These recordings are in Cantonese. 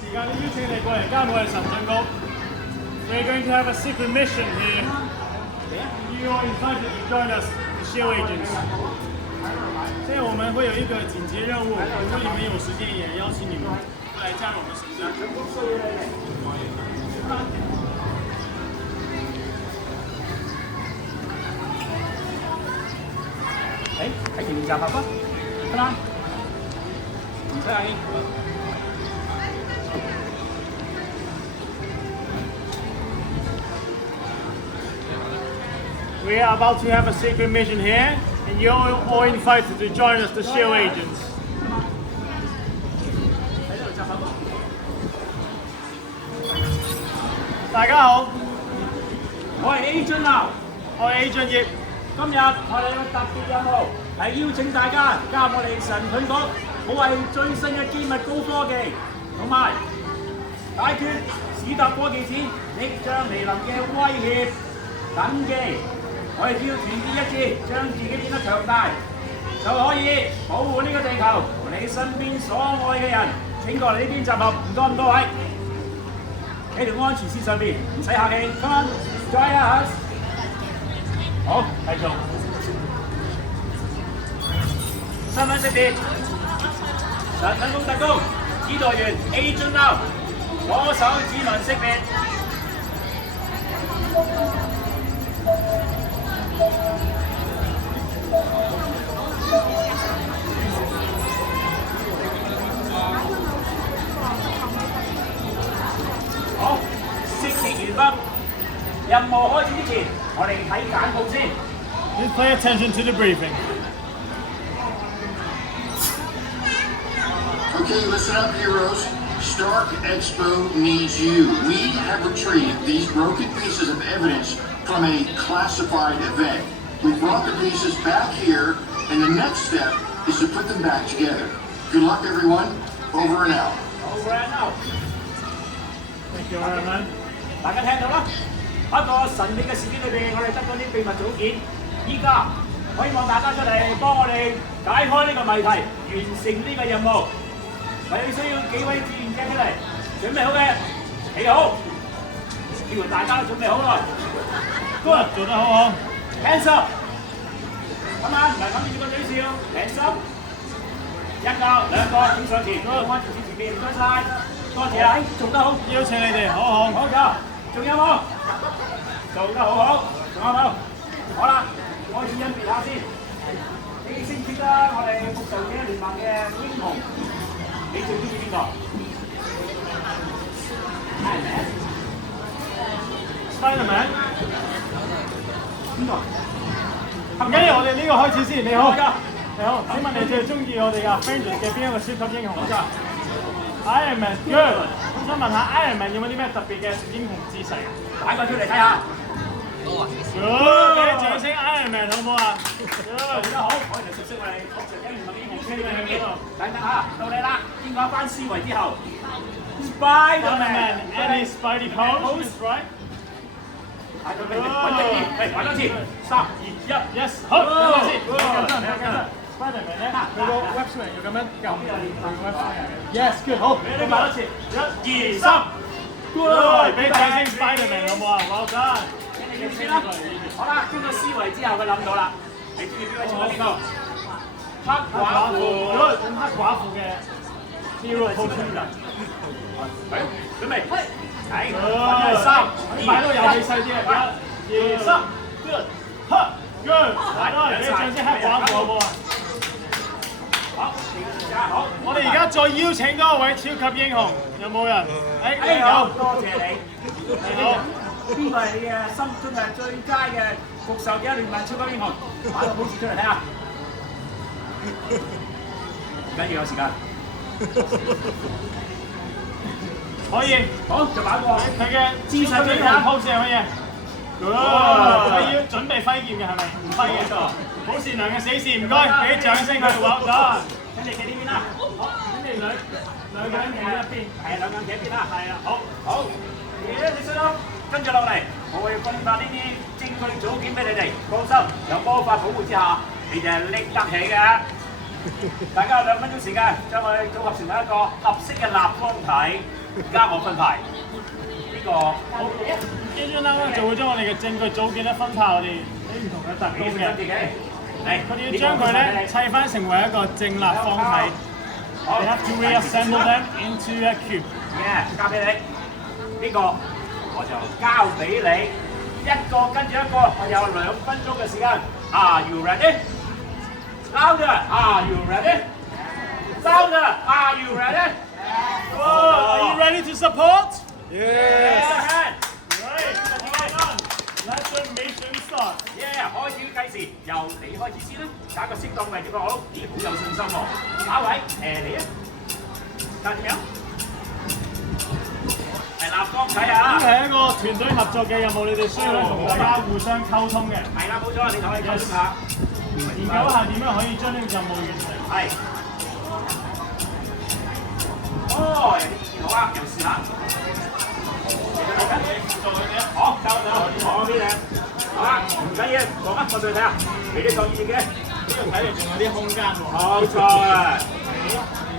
時間，邀請你過嚟加入我哋神盾局。We're going to have a secret mission here. You are invited to join us, the Shield Agents. 所以我們會有一個緊急任務，如果你們有時間，也邀請你們來加入我們神盾。喺前面集合啦，得啦，唔使客氣。We are about to have a secret mission here, and you're all invited to join us, the Shield Agents. 大家好，我係 Agent 啊，我係 Agent 葉。今日我哋有個特別任務，係邀請大家加入我哋神盾局，保衞最新嘅機密高科技，同埋解決史特科技戰即將嚟臨嘅威脅緊機。我哋只要團結一致，將自己變得強大，就可以保護呢個地球同你身邊所愛嘅人。請過嚟呢邊集合，唔該咁多位。喺條安全線上邊，唔使客氣。Come on, join us。好，繼續。身份識別，神盾局特工，指導員 Agent Now， 左手指紋識別。好，識別完畢。任務開始之前，我哋睇簡報先。Please pay attention to the briefing. Okay, listen up, heroes. Stark Expo needs you. We have retrieved these broken pieces of evidence from a classified event. We brought the pieces back here, and the next step is to put them back together. Good luck, everyone. Over and out. Over and out. Thank you, Iron Man. 大家聽到啦，喺個神秘嘅事件裏邊，我哋得到啲秘密組件。依家我希望大家出嚟幫我哋解開呢個謎題，完成呢個任務。我哋需要幾位志願者出嚟，準備好嘅，企好。以為大家都準備好啦。Good， 做得好好。Hands up！ 今晚唔係諗住個嘴笑 ，hands up！ 一個兩個點上前，安全線前面，唔該晒，多謝啦，做得好，邀請你哋，好。好咗，仲有冇？做得好好，仲有冇？好啦，開始甄別下先。你識唔識得我哋復仇者聯盟嘅英雄？你最中意邊個 ？Spider-Man。邊個？唔緊要，我哋呢個開始先。你好，你好。請問你最中意我哋嘅 Avengers 嘅邊一個超級英雄啊 ？Iron Man。Good。我想問下 Iron Man 有冇啲咩特別嘅英雄姿勢？擺個出嚟睇下。Good， 俾掌聲 Iron Man 好唔好啊？做得好，我哋熟悉我哋復仇者聯盟嘅英雄車嘅樣。等下，到你啦。經過一番思維之後 ，Spider-Man and his Spidey pose right？ 揾多次，嚟揾多次，3、2、1 ，yes， 好，等陣先，跟住 Spider-Man 咧，佢個 web swing 要咁樣撳佢個 web swing。Yes，good， 好，你買多次，1、2、3 ，good， 俾掌聲 Spider-Man 好唔好啊 ？Well done。你先啦，好啦，經過思維之後，佢諗到啦，你中意邊位做邊個？黑寡婦，咁黑寡婦嘅 hero pose 準備，係，3、擺到遊戲細啲啊，1、2、3 ，good， 黑，good， 俾掌聲黑寡婦好唔好啊？好，好，我哋而家再邀請多一位超級英雄，有冇人？你好，多謝你，你好。邊個係你嘅心中係最佳嘅復仇者聯盟超級英雄？擺個 pose 出嚟睇下。而家要有時間。可以，好就擺個佢嘅姿勢最好 pose 係乜嘢？佢要準備揮劍嘅係咪？唔揮嘅，好善良嘅死士，唔該，俾掌聲佢話得。跟住企呢邊啦。好，跟住兩個人企一邊，係兩個人企一邊啦。係啊，好，你識咯。跟住落嚟，我會分發呢啲證據組件俾你哋。放心，有魔法保護之下，你哋係拎得起嘅。大家有2分鐘時間，將佢組合成為一個合適嘅立方體。而家我分牌呢個好。呢張啱啱就會將我哋嘅證據組件咧分派我哋喺唔同嘅特工嘅。佢哋要將佢咧砌翻成為一個正立方體。They have to reassemble them into a cube. Yeah， 交俾你。呢個我就交俾你，一個跟住一個，我有2分鐘嘅時間。Are you ready? Louder. Are you ready? Louder. Are you ready? Are you ready to support? Yeah. Let the mission start. Yeah， 開始計時，由你開始先啦，揀個適當位置放好。咦，好有信心喎！下一位，你啊，揀點樣？係立方體啊！呢係一個團隊合作嘅任務，你哋需要同大家互相溝通嘅。係啦，冇錯，你同我哋溝通下，研究一下點樣可以將呢個任務完成。係。哦，有啲意見好啊，又試下。好，交到我邊咧。好啦，唔緊要，講啊，我再睇下，你啲創意嘅，呢度睇嚟仲有啲空間喎。冇錯啊。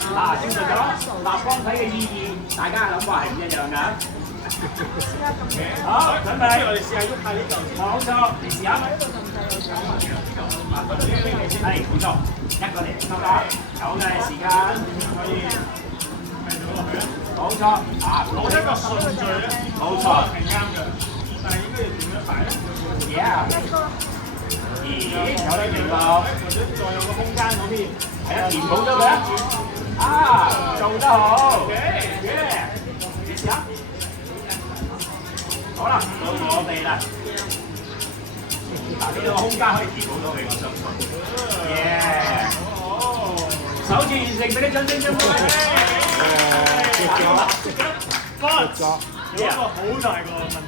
嗱，證實咗立方體嘅意義，大家嘅諗法係唔一樣㗎。好，準備。我哋試下喐下呢嚿先。冇錯，你試下。係，冇錯，一個嚟收啦。有嘅時間可以繼續落去。冇錯，啊，冇一個順序咧，冇錯，係啱嘅。但係應該要點樣擺咧？咦，有得填到，或者再有個空間可以係啊，填補咗佢啊，做得好。你試下。好啦，到我哋啦。嗱，呢個空間可以填補到佢，我相信。首次完成，俾啲掌聲先。有一個好大個問題。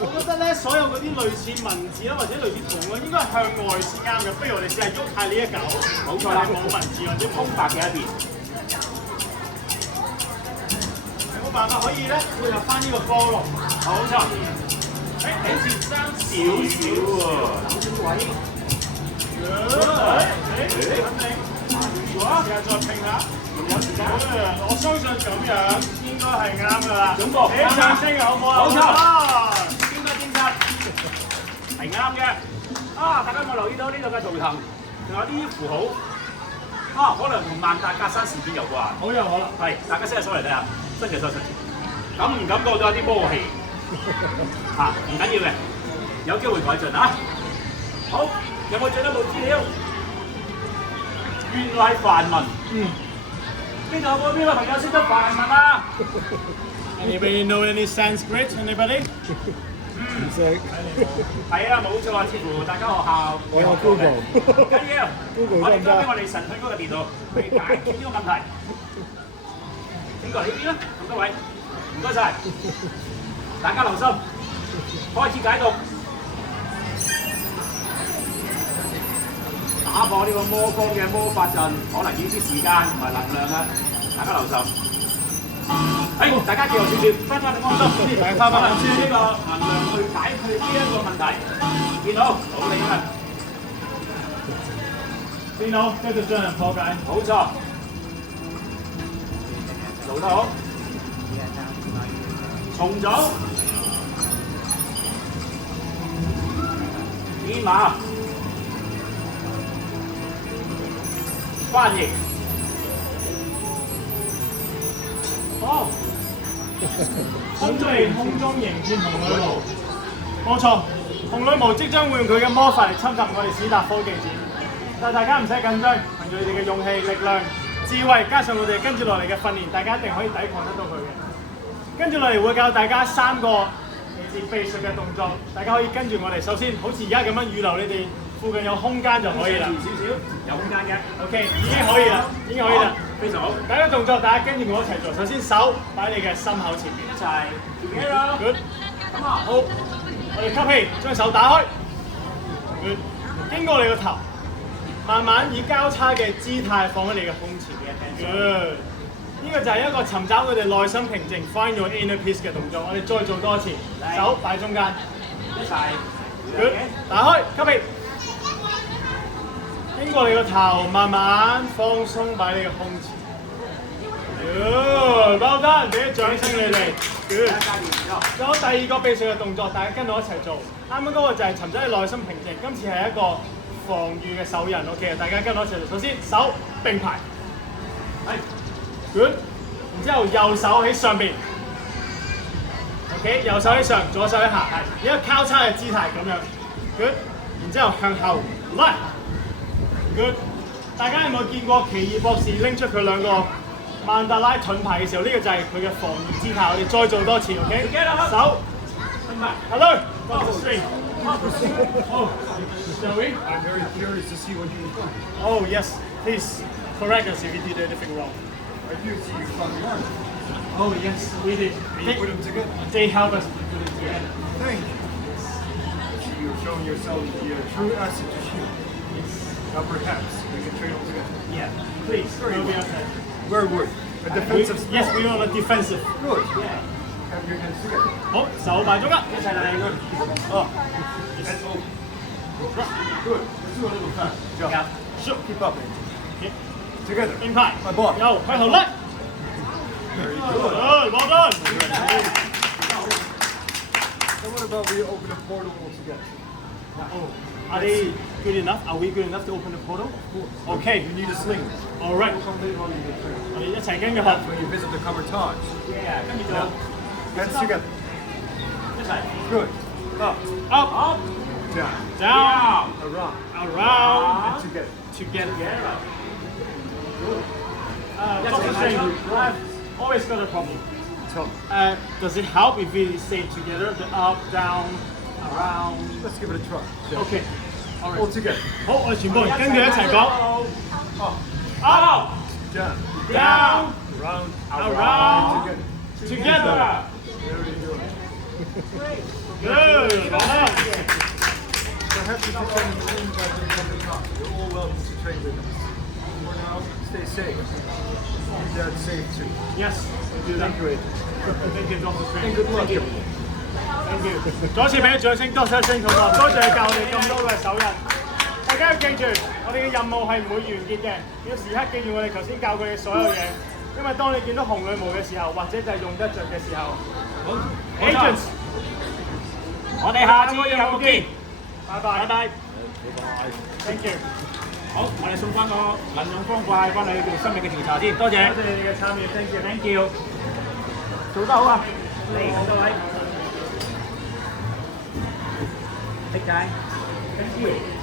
我覺得咧，所有嗰啲類似文字啦，或者類似圖案，應該係向外先啱嘅。不如我哋試下喐下呢一嚿，冇錯啦，冇文字或者空白嘅一邊。有冇辦法可以咧配合翻呢個菠蘿？冇錯。好似爭少少喎，諗清位。試下再拼下。有時間，我相信咁樣應該係啱㗎啦。總部，俾掌聲好唔好啊？冇錯，應該係啱嘅。啊，大家有冇留意到呢度嘅圖騰，仲有啲符號？啊，可能同萬達格山事件有關。好有可能。係，大家伸隻手嚟睇下，伸隻手出嚟，感唔感覺到有啲魔氣？嚇，唔緊要嘅，有機會改進啊！好，有冇進一步資料？原來係梵文。邊度有冇邊個朋友識得梵文啊 ？Anybody know any Sanskrit? Anybody? 唔識。係啊，冇錯，似乎大家學校我有 Google。唔緊要 ，Google 我哋交俾我哋神去嗰個電腦去解決呢個問題。整過嚟呢邊啦，咁多位，唔該晒，大家留心，開始解讀。打破呢個魔方嘅魔法陣，可能要啲時間同埋能量啊！大家留心。大家記住少少，翻返去安心，翻返去呢個能量去解決呢一個問題。電腦，努力啊！電腦繼續進行破解。冇錯，做得好。重組。編碼。翻譯。好。空中迎戰紅女巫。冇錯，紅女巫即將會用佢嘅魔法嚟侵襲我哋史達科技展。但大家唔使緊張，憑住你哋嘅勇氣、力量、智慧，加上我哋跟住落嚟嘅訓練，大家一定可以抵抗得到佢嘅。跟住落嚟會教大家3個嚟自秘術嘅動作，大家可以跟住我哋。首先，好似而家咁樣預留你哋附近有空間就可以啦。少少，有空間嘅。OK， 已經可以啦，已經可以啦，非常好。第一個動作，大家跟住我一齊做。首先手擺你嘅心口前面，一齊 together。Good。咁啊，好，我哋吸氣，將手打開。Good。經過你個頭，慢慢以交叉嘅姿態放喺你嘅胸前。Good。呢個就係一個尋找佢哋內心平靜 ，find your inner peace 嘅動作。我哋再做多一次，手擺中間，一齊 good， 打開，吸氣，經過你個頭，慢慢放鬆擺你嘅胸前。Good， well done，俾啲掌聲你哋。Good。加點之後，仲有第二個秘術嘅動作，大家跟我一齊做。啱啱嗰個就係尋找你內心平靜，今次係一個防禦嘅手印。OK， 大家跟我一齊做。首先手並排，係 good。然之後右手喺上邊 ，OK， 右手喺上，左手喺下，係一個交叉嘅姿態咁樣 ，good。然之後向後 left，good。大家有冇見過奇異博士拎出佢兩個曼德拉盾牌嘅時候？呢、個就係佢嘅防禦姿態。我哋再做多次 ，OK？ 手盾牌 ，hello， Dr. Strange。Oh, shall we? I'm very curious to see what you've done. Oh yes, please correct us if you did anything wrong. I do see you found the arm. Oh yes, we did. You put them together. They help us put it together. Thank you. You're showing yourself to be a true asset to Shield. Now perhaps we can train them together. Yeah, please. We'll be okay. Where would? A defensive Yes, spell. we want a defensive. Good. Have your hands together. 好，手擺中間，一齊嚟佢。哦， And open. Good. Let's do a little fast. Jump. Shoot. Keep up. Together. 並排， My boy. 右向後甩。 Very good. Good, well done. So what about we open a portal altogether? Oh, are they good enough? Are we good enough to open the portal? Okay. You need a sling. All right. We'll come later on in the training. 我哋一齊跟佢學。 When you visit the Kamertage. 跟住就 Hands together. 一齊 Good. Up. Up, up Down. down, Around. around, And together. together. Yes, Dr. yes, Strange, yes. I've always got a problem. Tell me. Does it help if we say together the up, down, around? Let's give it a try. Okay. All All right. together. 好，我哋全部人跟住一齊講。 Up. Up, Down. down, Around. around, Together. together. Very good. Good. Well done. Perhaps if you train the team back in Kamertage, you're all welcome to train with us. For now, stay safe. Keep Dad safe too. Yes, we'll do that. Thank you, Agent. Thank you, Dr. And Strange. good luck, everyone. Thank you。再一次俾啲掌聲，Dr. Strange 同學，多謝你教我哋咁多嘅手印。大家要記住，我哋嘅任務係唔會完結嘅，要時刻記住我哋頭先教佢哋所有嘢。因為當你見到紅女巫嘅時候，或者就係用得着嘅時候，Agents，我哋下次有冇見？拜拜，拜拜。 Thank you，好，我哋送翻個能量方塊翻去做生命嘅調查先，多謝多謝你哋嘅參與，Thank you。 ，thank you，做得好啊！嚟咁多位，識解，thank you。